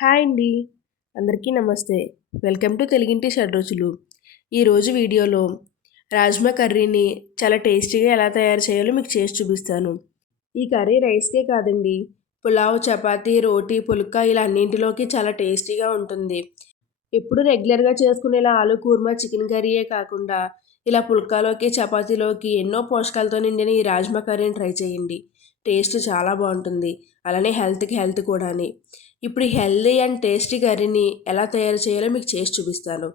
Hi అండి. అందరికీ నమస్తే. వెల్కమ్ టు తెలుగింటి షడ్రుచులు. ఈరోజు వీడియోలో రాజ్మా కర్రీని చాలా టేస్టీగా ఎలా తయారు చేయాలో మీకు చేసి చూపిస్తాను. ఈ కర్రీ రైస్కే కాదండి. పులావ్ చపాతి రోటీ పుల్కా ఇలా అన్నింటిలోకి చాలా టేస్టీగా ఉంటుంది. ఎప్పుడు రెగ్యులర్గా చేసుకునేలా ఆలు కూర్మా చికెన్ కర్రీయే కాకుండా ఇలా పుల్కాలోకి చపాతీలోకి ఎన్నో పోషకాలతో నిండిన ఈ రాజ్మా కర్రీని ట్రై చేయండి. టేస్ట్ చాలా బాగుంటుంది. అలానే హెల్త్కి హెల్త్ కూడాని. ఇప్పుడు ఈ హెల్దీ అండ్ టేస్టీ కర్రీని ఎలా తయారు చేయాలో మీకు చేసి చూపిస్తాను.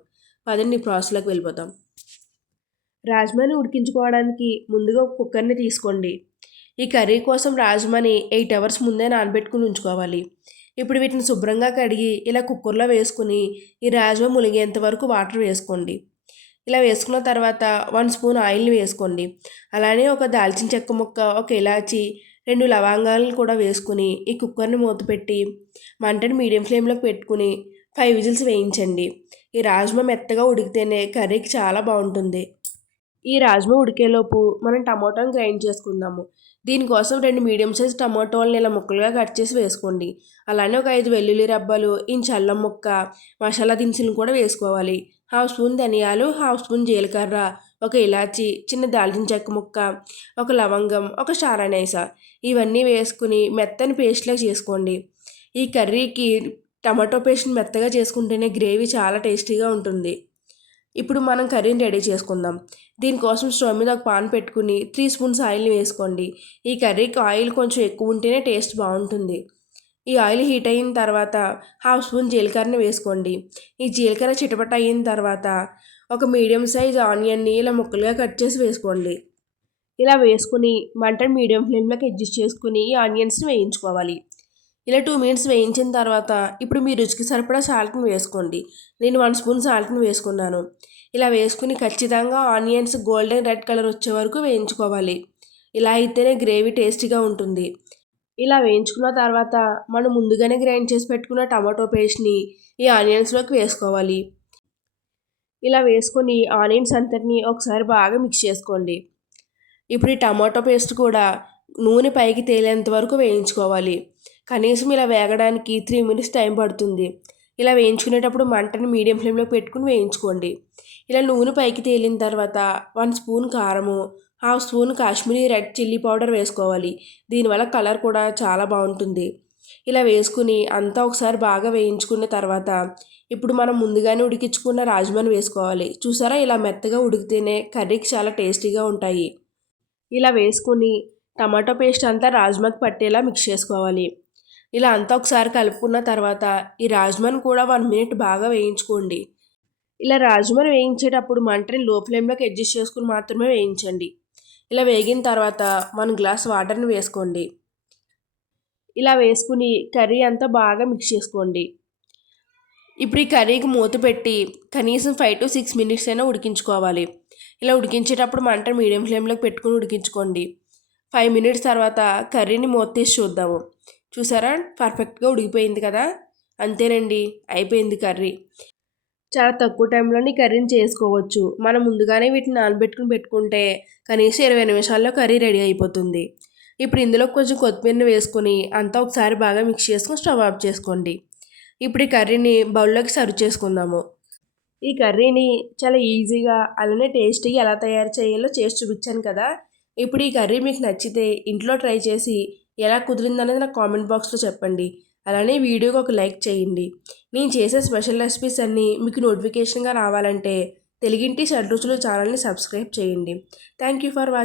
పదండి ప్రాసెస్లోకి వెళ్ళిపోతాం రాజ్మాని ఉడికించుకోవడానికి ముందుగా ఒక కుక్కర్ని తీసుకోండి. ఈ కర్రీ కోసం రాజ్మాని ఎయిట్ అవర్స్ ముందే నానబెట్టుకుని ఉంచుకోవాలి. ఇప్పుడు వీటిని శుభ్రంగా కడిగి ఇలా కుక్కర్లో వేసుకుని ఈ రాజ్మా ములిగేంత వరకు వాటర్ వేసుకోండి. ఇలా వేసుకున్న తర్వాత వన్ స్పూన్ ఆయిల్ని వేసుకోండి. అలానే ఒక దాల్చిన చెక్క ముక్క ఒక ఇలాచి రెండు లవంగాలను కూడా వేసుకుని ఈ కుక్కర్ని మూత పెట్టి మంటను మీడియం ఫ్లేమ్లో పెట్టుకుని ఫైవ్ విజిల్స్ వేయించండి. ఈ రాజ్మా మెత్తగా ఉడికితేనే కర్రీకి చాలా బాగుంటుంది. ఈ రాజ్మా ఉడికేలోపు మనం టమోటాను గ్రైండ్ చేసుకుందాము. దీనికోసం రెండు మీడియం సైజ్ టమాటోలను ఇలా ముక్కలుగా కట్ చేసి వేసుకోండి. అలానే ఒక ఐదు వెల్లుల్లి రబ్బలు ఇంచ్ అల్లం ముక్క మసాలా దినుసులను కూడా వేసుకోవాలి. హాఫ్ స్పూన్ ధనియాలు హాఫ్ స్పూన్ జీలకర్ర ఒక ఇలాచి చిన్న దాల్చిన చెక్క ముక్క ఒక లవంగం ఒక షారానైస. ఇవన్నీ వేసుకుని మెత్తని పేస్ట్లా చేసుకోండి. ఈ కర్రీకి టమాటో పేస్ట్ని మెత్తగా చేసుకుంటేనే గ్రేవీ చాలా టేస్టీగా ఉంటుంది. ఇప్పుడు మనం కర్రీని రెడీ చేసుకుందాం. దీనికోసం స్టవ్ మీద ఒక పాన్ పెట్టుకుని త్రీ స్పూన్స్ ఆయిల్ని వేసుకోండి. ఈ కర్రీకి ఆయిల్ కొంచెం ఎక్కువ ఉంటేనే టేస్ట్ బాగుంటుంది. ఈ ఆయిల్ హీట్ అయిన తర్వాత హాఫ్ స్పూన్ జీలకర్రని వేసుకోండి. ఈ జీలకర్ర చిటపట అయిన తర్వాత ఒక మీడియం సైజ్ ఆనియన్ని ఇలా ముక్కలుగా కట్ చేసి వేసుకోండి. ఇలా వేసుకుని మంటను మీడియం ఫ్లేమ్లోకి అడ్జస్ట్ చేసుకుని ఈ ఆనియన్స్ని వేయించుకోవాలి. ఇలా టూ మినిట్స్ వేయించిన తర్వాత ఇప్పుడు మీ రుచికి సరిపడా సాల్ట్ని వేసుకోండి. నేను వన్ స్పూన్ సాల్ట్ని వేసుకున్నాను. ఇలా వేసుకుని ఖచ్చితంగా ఆనియన్స్ గోల్డెన్ రెడ్ కలర్ వచ్చే వరకు వేయించుకోవాలి. ఇలా అయితేనే గ్రేవీ టేస్టీగా ఉంటుంది. ఇలా వేయించుకున్న తర్వాత మనం ముందుగానే గ్రైండ్ చేసి పెట్టుకున్న టమాటో పేస్ట్ని ఈ ఆనియన్స్లోకి వేసుకోవాలి. ఇలా వేసుకొని ఆనియన్స్ అంతటిని ఒకసారి బాగా మిక్స్ చేసుకోండి. ఇప్పుడు ఈ టమాటో పేస్ట్ కూడా నూనె పైకి తేలేంత వరకు వేయించుకోవాలి. కనీసం ఇలా వేగడానికి త్రీ మినిట్స్ టైం పడుతుంది. ఇలా వేయించుకునేటప్పుడు మంటని మీడియం ఫ్లేమ్లో పెట్టుకుని వేయించుకోండి. ఇలా నూనె పైకి తేలిన తర్వాత వన్ స్పూన్ కారము half spoon Kashmiri red chilli powder వేసుకోవాలి. దీనివల్ల కలర్ కూడా చాలా బాగుంటుంది. ఇలా వేసుకుని అంతా ఒకసారి బాగా వేయించుకున్న తర్వాత ఇప్పుడు మనం ముందుగానే ఉడికించుకున్న రాజ్మాని వేసుకోవాలి. చూసారా? ఇలా మెత్తగా ఉడికితేనే కర్రీకి చాలా టేస్టీగా ఉంటాయి. ఇలా వేసుకుని టమాటో పేస్ట్ అంతా రాజ్మాకి పట్టేలా మిక్స్ చేసుకోవాలి. ఇలా అంతా ఒకసారి కలుపుకున్న తర్వాత ఈ రాజ్మాని కూడా వన్ మినిట్ బాగా వేయించుకోండి. ఇలా రాజ్మాని వేయించేటప్పుడు మంటని లో ఫ్లేమ్లోకి అడ్జస్ట్ చేసుకుని మాత్రమే వేయించండి. ఇలా వేగిన తర్వాత వన్ గ్లాస్ వాటర్ని వేసుకోండి. ఇలా వేసుకుని కర్రీ అంతా బాగా మిక్స్ చేసుకోండి. ఇప్పుడు ఈ కర్రీకి మూత పెట్టి కనీసం ఫైవ్ టు సిక్స్ మినిట్స్ అయినా ఉడికించుకోవాలి. ఇలా ఉడికించేటప్పుడు మంట మీడియం ఫ్లేమ్లోకి పెట్టుకుని ఉడికించుకోండి. ఫైవ్ మినిట్స్ తర్వాత కర్రీని మూత తీసి చూద్దాము. చూసారా? పర్ఫెక్ట్గా ఉడికిపోయింది కదా? అంతేనండి అయిపోయింది కర్రీ. చాలా తక్కువ టైంలోని కర్రీని చేసుకోవచ్చు. మనం ముందుగానే వీటిని నానబెట్టుకుని పెట్టుకుంటే కనీసం ఇరవై నిమిషాల్లో కర్రీ రెడీ అయిపోతుంది. ఇప్పుడు ఇందులో కొంచెం కొత్తిమీరని వేసుకొని అంతా ఒకసారి బాగా మిక్స్ చేసుకొని స్టవ్ ఆఫ్ చేసుకోండి. ఇప్పుడు ఈ కర్రీని బౌల్లోకి సర్వ్ చేసుకుందాము. ఈ కర్రీని చాలా ఈజీగా అలానే టేస్టీగా ఎలా తయారు చేయాలో చేసి చూపించాను కదా. ఇప్పుడు ఈ కర్రీ మీకు నచ్చితే ఇంట్లో ట్రై చేసి ఎలా కుదిరిందనేది నాకు కామెంట్ బాక్స్లో చెప్పండి. అలానే వీడియోకి ఒక లైక్ చేయండి. నేను చేసే స్పెషల్ రెసిపీస్ అన్నీ మీకు నోటిఫికేషన్గా రావాలంటే తెలుగింటి షడ్రుచులు ఛానల్ని సబ్స్క్రైబ్ చేయండి. Thank you for watching